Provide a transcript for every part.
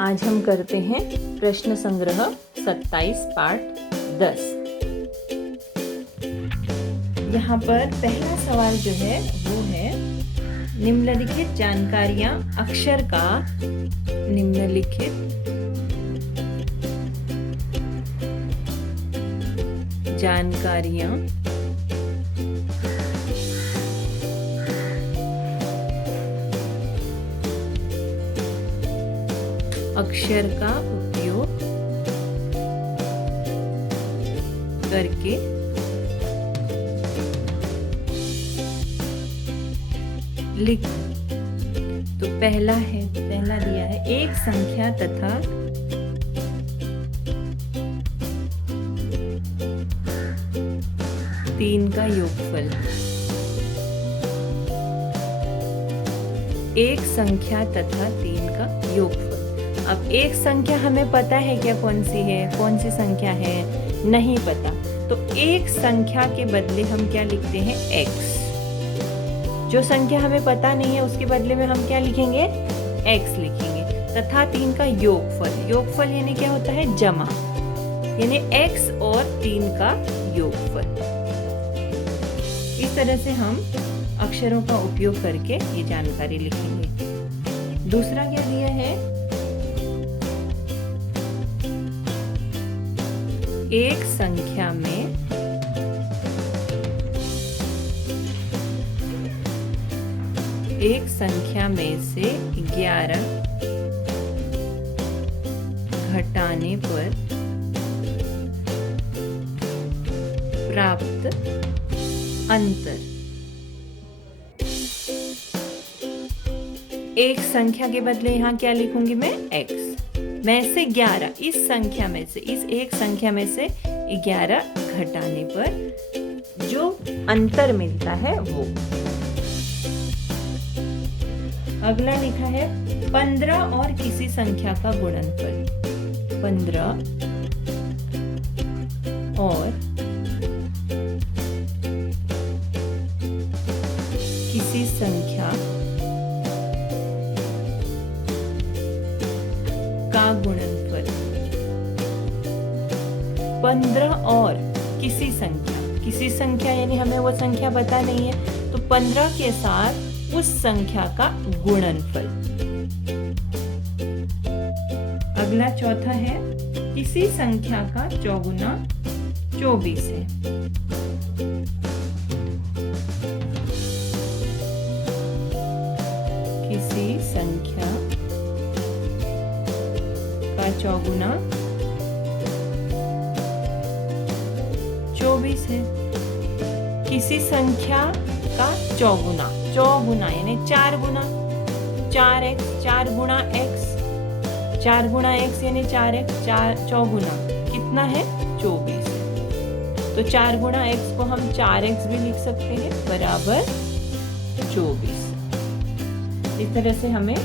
आज हम करते हैं प्रश्न संग्रह 27 पार्ट 10। यहाँ पर पहला सवाल जो है वो है निम्नलिखित जानकारियां अक्षर का निम्नलिखित जानकारियां अक्षर का उपयोग करके लिख। तो पहला दिया है एक संख्या तथा तीन का योगफल। एक संख्या तथा तीन का योगफल। अब एक संख्या हमें पता है क्या कौन सी संख्या है, नहीं पता। तो एक संख्या के बदले हम क्या लिखते हैं, x। जो संख्या हमें पता नहीं है उसके बदले में हम क्या लिखेंगे, x लिखेंगे। तथा तीन का योगफल यानी क्या होता है, जमा, यानी x और तीन का योगफल। इस तरह से हम अक्षरों का उपयोग करके ये जानकारी लिखेंगे। दूसरा क्या दिया है, एक संख्या में से 11 घटाने पर प्राप्त अंतर। एक संख्या के बदले यहाँ क्या लिखूंगी मैं, x में से 11, इस एक संख्या में से 11 घटाने पर जो अंतर मिलता है वो। अगला लिखा है 15 और किसी संख्या का गुणनफल। 15 और किसी संख्या का गुणनफल। 15 और किसी संख्या यानी हमें वो संख्या पता नहीं है, तो 15 के साथ उस संख्या का गुणनफल। अगला चौथा है किसी संख्या का चौगुना 24 है। किसी संख्या का चौगुना 24 है। किसी संख्या का चौगुना यानी 4 गुना 4x, 4 गुणा x, 4 गुणा x यानी 4x, चौगुना कितना है, 24। तो 4 गुणा x को हम 4x भी लिख सकते हैं बराबर 24। इस तरह से हमें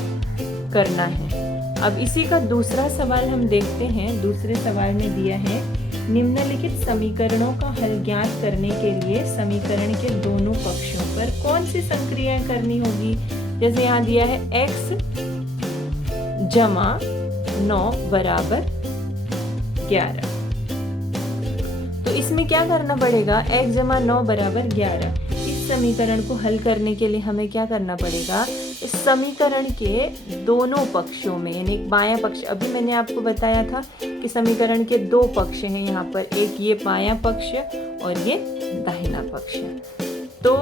करना है। अब इसी का दूसरा सवाल हम देखते हैं। दूसरे सवाल में दिया है निम्नलिखित समीकरणों का हल ज्ञात करने के लिए समीकरण के दोनों पक्षों पर कौन सी संक्रियाएं करनी होगी। जैसे यहाँ दिया है x जमा 9 बराबर 11। तो इसमें क्या करना पड़ेगा, x जमा 9 बराबर 11। इस समीकरण को हल करने के लिए हमें क्या करना पड़ेगा, इस समीकरण के दोनों पक्षों में यानी बायां पक्ष, अभी मैंने आपको बताया था कि समीकरण के दो पक्ष हैं यहाँ पर, एक ये बायां पक्ष और ये दाहिना पक्ष। तो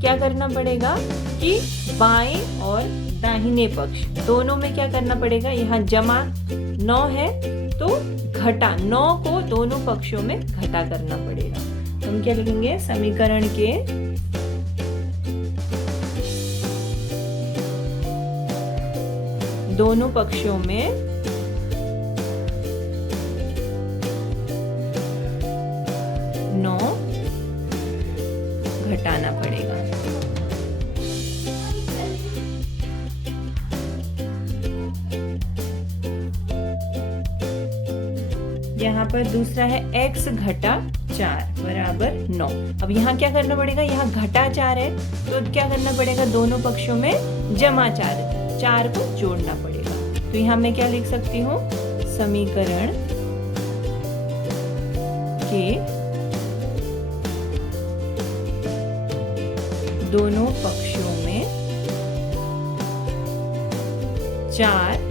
क्या करना पड़ेगा कि बाएं और दाहिने पक्ष दोनों में क्या करना पड़ेगा, यहाँ जमा 9 है तो घटा 9 को दोनों पक्षों में घटा करना पड़ेगा। तो हम क्या लिखेंगे, समीकरण के दोनों पक्षों में 9 घटाना पड़ेगा। यहाँ पर दूसरा है x घटा 4 बराबर 9। अब यहाँ क्या करना पड़ेगा, यहाँ घटा 4 है तो क्या करना पड़ेगा, दोनों पक्षों में जमा 4 को जोड़ना पड़ेगा। तो यहाँ मैं क्या लिख सकती हूँ, समीकरण के दोनों पक्षों में 4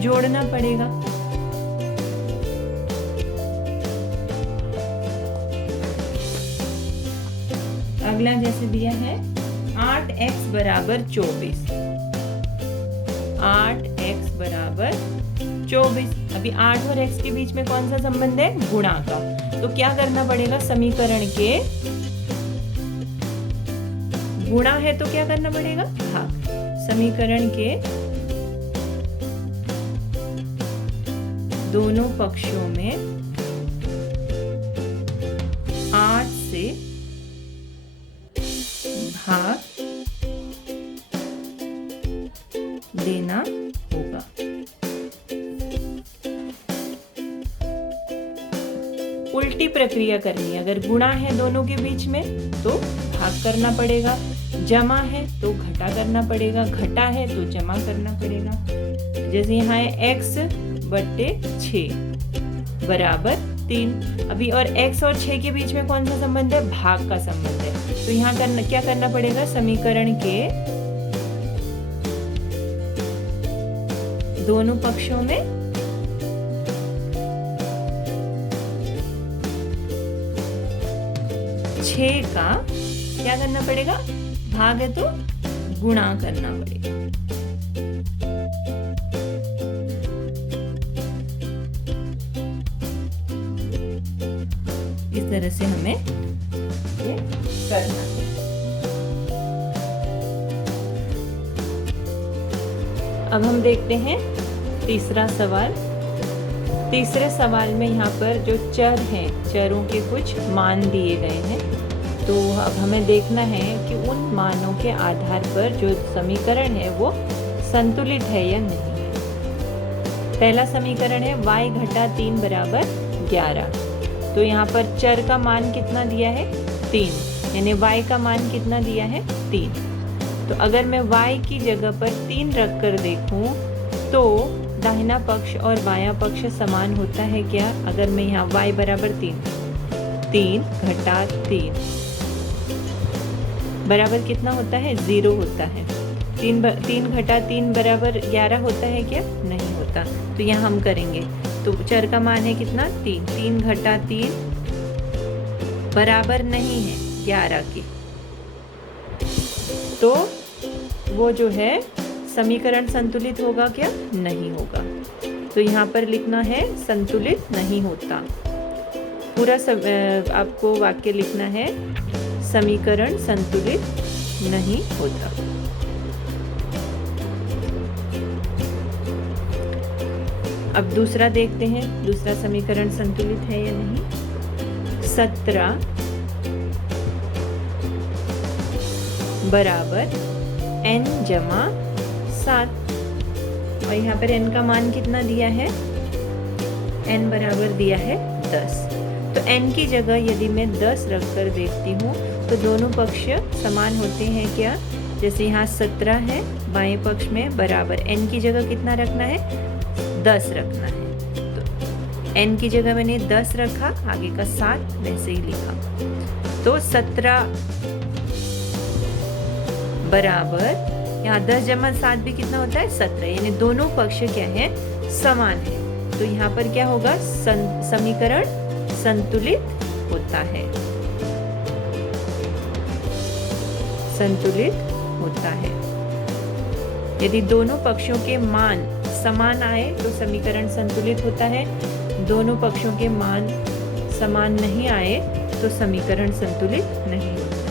जोड़ना पड़ेगा। अगला जैसे दिया है 8x बराबर 24, 8x बराबर 24। अभी 8 और x के बीच में कौन सा संबंध है, गुणा का। तो क्या करना पड़ेगा, समीकरण के गुणा है तो क्या करना पड़ेगा, भाग। समीकरण के दोनों पक्षों में 8 से भाग देना होगा। उल्टी प्रक्रिया करनी है। अगर गुणा है दोनों के बीच में तो भाग करना पड़ेगा, जमा है तो घटा करना पड़ेगा, घटा है तो जमा करना पड़ेगा। जैसे यहाँ है x बट्टे 6 बराबर 3। अभी और x और 6 के बीच में कौन सा संबंध है, भाग का संबंध है। तो यहाँ क्या करना पड़ेगा, समीकरण के दोनों पक्षों में 6 का क्या करना पड़ेगा, भाग है तो गुणा करना पड़ेगा। इस तरह से हमें ये करना है। अब हम देखते हैं तीसरा सवाल। तीसरे सवाल में यहाँ पर जो चर हैं, चरों के कुछ मान दिए गए हैं। तो अब हमें देखना है कि उन मानों के आधार पर जो समीकरण है वो संतुलित है या नहीं है। पहला समीकरण है y घटा 3 बराबर 11। तो यहाँ पर चर का मान कितना दिया है, 3, यानी y का मान कितना दिया है, 3। तो अगर मैं y की जगह पर 3 रख कर देखूं तो दाहिना पक्ष और बायां पक्ष समान होता है क्या। अगर मैं यहाँ y बराबर 3 घटा 3 बराबर कितना होता है, 0 होता है। 3 घटा 3 बराबर 11 होता है क्या, नहीं होता। तो यहाँ हम करेंगे, तो चर का मान है कितना, 3 घटा 3 बराबर नहीं है 11 की। तो वो जो है समीकरण संतुलित होगा क्या, नहीं होगा। तो यहाँ पर लिखना है संतुलित नहीं होता। पूरा आपको वाक्य लिखना है, समीकरण संतुलित नहीं होता। अब दूसरा देखते हैं, दूसरा समीकरण संतुलित है या नहीं। 17 बराबर n जमा 7, और यहाँ पर n का मान कितना दिया है, n बराबर दिया है 10। तो n की जगह यदि मैं 10 रख कर देखती हूँ तो दोनों पक्ष समान होते हैं क्या। जैसे यहाँ 17 है, बाएं पक्ष में बराबर n की जगह कितना रखना है, 10 रखना है। तो n की जगह मैंने 10 रखा, आगे का 7 वैसे ही लिखा। तो 17 बराबर यहाँ 10 जमा 7 भी कितना होता है, 17, यानी दोनों पक्ष क्या है, समान है। तो यहाँ पर क्या होगा, समीकरण संतुलित होता है, संतुलित होता है। यदि दोनों पक्षों के मान समान आए तो समीकरण संतुलित होता है। दोनों पक्षों के मान समान नहीं आए तो समीकरण संतुलित नहीं होता है।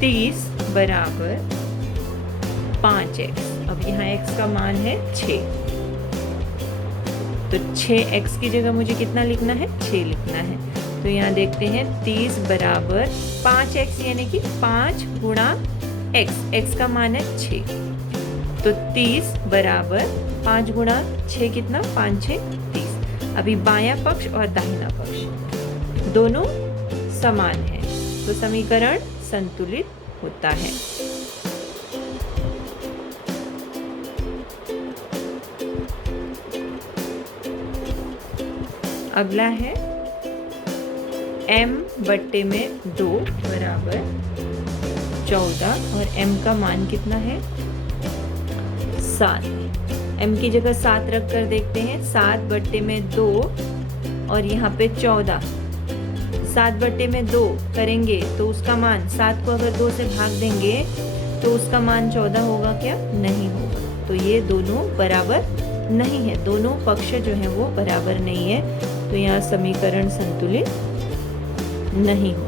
30 बराबर 5x, अब यहाँ x का मान है 6, तो 6x की जगह मुझे कितना लिखना है, 6 लिखना है। तो यहाँ देखते हैं 30 बराबर 5x, यानी कि 5 गुणा x, x का मान है 6। तो 30 बराबर 5 गुणा 6 कितना, 5 6 30। अभी बायां पक्ष और दाहिना पक्ष दोनों समान है, तो समीकरण संतुलित होता है। अगला है m बट्टे में 2 बराबर 14 और m का मान कितना है 7। m की जगह 7 रख कर देखते हैं। 7 बट्टे में 2 और यहाँ पे 14। 7 बट्टे में 2 करेंगे तो उसका मान 7 को अगर 2 से भाग देंगे तो उसका मान 14 होगा क्या? नहीं होगा। तो ये दोनों बराबर नहीं है, दोनों पक्ष जो है वो बराबर नहीं है, तो यहाँ समीकरण संतुलित नहीं हो।